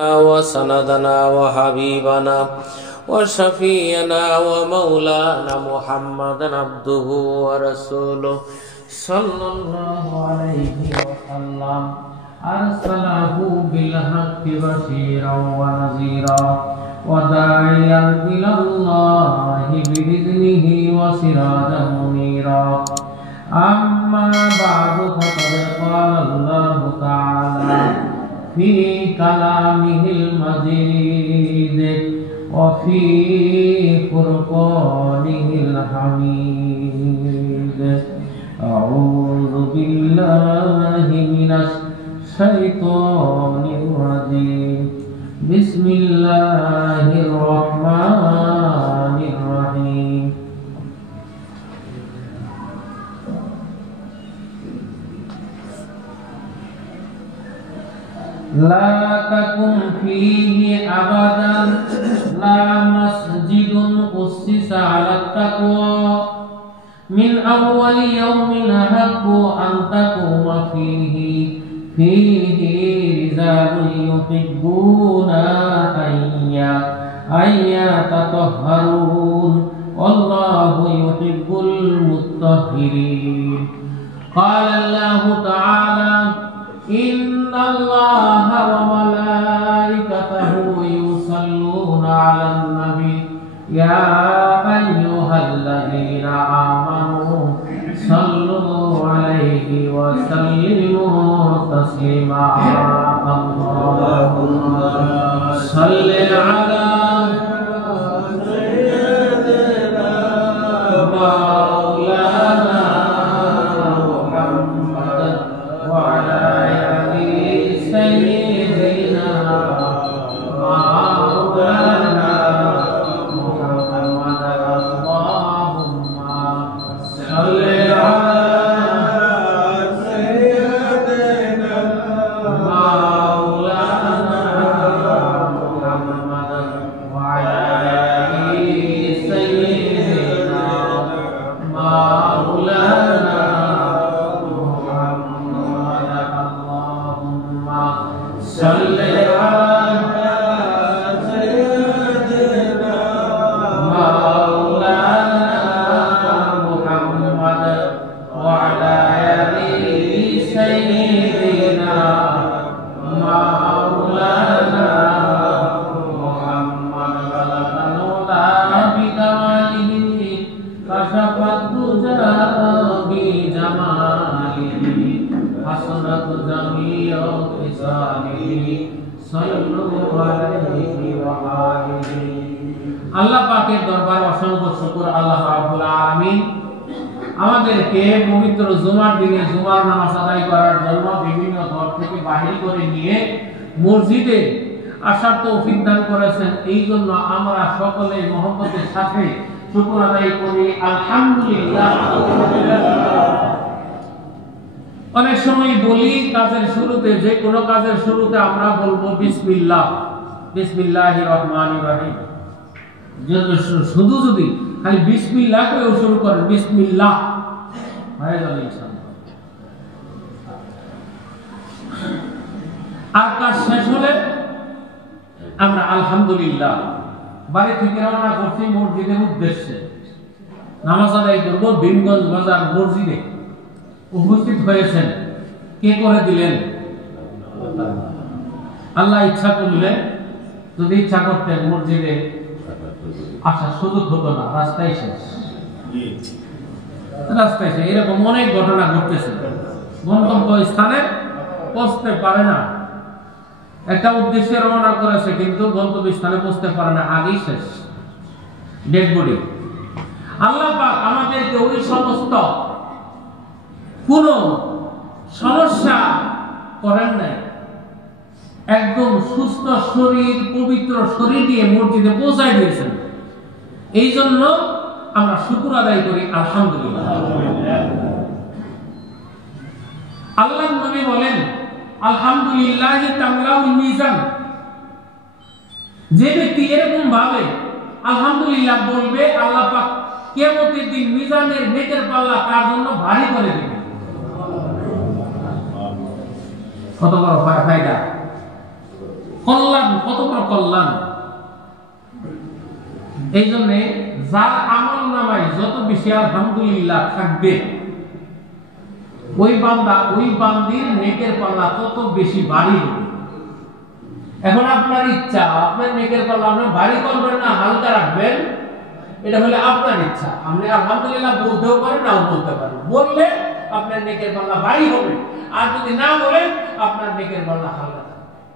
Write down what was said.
وسندنا وحبيبنا وشفينا ومولانا محمدا عبده ورسوله صلى الله عليه وسلم أرسله بالحق بشيرا ونذيرا وداعيا إلى الله بإذنه وسراجا منيرا أما بعد فقد قال الله تعالى في كلامه المجيد وفي فرقانه الحميد أعوذ بالله من الشيطان الرجيم بسم الله الرحمن الرحيم لا تكن فيه أبدا لا مسجد أسس على التقوى من أول يوم أحق أن تقوم فيه رجال يحبون أن يتطهرون والله يحب المطهرين قال الله تعالى إن الله وملائكته يصلون على النبي يا أيها الذين آمنوا صلوا عليه وسلموا تسليما اللهم صل على سيدنا مولانا محمد وعلى آله سيدنا مولانا محمد اللهم صل على سيدنا مولانا محمد وعلى آله سيدنا مولانا محمد اللهم صل على سيدنا مولانا محمد وعلى آله سيدنا مولانا محمد بلغ الهدى بكماله كشف الدجى بجماله حسنت جميع خصاله صلوا عليه وآله আল্লাহ পাকের দরবারে অসংখ্য শুকর আল্লাহ রাব্বুল আলামিন আমাদেরকে পবিত্র জুমার দিনে জুমার নামাজ আদায় করার জন্য বিভিন্ন ঘর থেকে বাহির করে নিয়ে মসজিদে আসার তৌফিক দান করেছেন। এই জন্য আমরা সকলে মহব্বতের সাথে শুকর আদায় করি আলহামদুলিল্লাহ। অনেক সময় বলি কাজের শুরুতে, যে কোনো কাজের শুরুতে আমরা বলবো বিসমিল্লাহ, বিসমিল্লাহির রহমানির রহিম। শুধু যদি খালি বিসমিল্লাহ করে শুরু করেন, বিসমিল্লাহ হয়ে যাবে ইনশাআল্লাহ। আর কাজ শেষ হলে আমরা আলহামদুলিল্লাহ। বাড়ি থেকে রওনা করছি মসজিদের উদ্দেশ্যে, নামাজ আদায় করবো। ভীমগঞ্জ বাজার মসজিদে উপস্থিত হয়েছেন, কে করে দিলেন? আল্লাহ ইচ্ছা করলে, যদি ইচ্ছা করতেন মসজিদে আসার সুযোগ হতো না, রাস্তায় শেষ। এরকম অনেক ঘটনা ঘটতেছে, গন্তব্য স্থানে পৌঁছতে পারে না। একটা উদ্দেশ্যে রওনা করেছে কিন্তু গন্তব্য স্থানে পৌঁছতে পারে না, আগেই শেষ, ডেড বডি। আল্লাহ পাক আমাদেরকে ওই সমস্ত কোন সমস্যা করেন নাই, একদম সুস্থ শরীর, পবিত্র শরীর দিয়ে মসজিদে পৌঁছায় দিয়েছেন। এই জন্য আমরা শুকর আদায় করি আলহামদুলিল্লাহ। আল্লাহর নবী বলেন আলহামদুলিল্লাহি তামলাউল মিজান। যে ব্যক্তি এরকম ভাবে আলহামদুলিল্লাহ বলবে, আল্লাহ পাক কিয়ামতের দিন মিজানের নেকের পাল্লা তার জন্য ভারী করে দিবেন। কত বড় ফায়দা! কল্যাণ, কত বড় কল্যাণ। এই জন্য যার আমল নামায় যত বেশি আলহামদুলিল্লাহ থাকবে, ওই বান্দা ওই বান্দির নেকের পাল্লা তত বেশি ভারী হবে। এখন আপনার ইচ্ছা, আপনার নেকের পাল্লা আপনি ভারী করবেন না হালকা রাখবেন, এটা হলে আপনার ইচ্ছা। আপনি আলহামদুলিল্লাহ বলতেও পারেন, নাও বলতে পারেন। বললে আপনার নেকের পাল্লা ভারী হবে, আর যদি না বলেন আপনার নেকের পাল্লা হালকা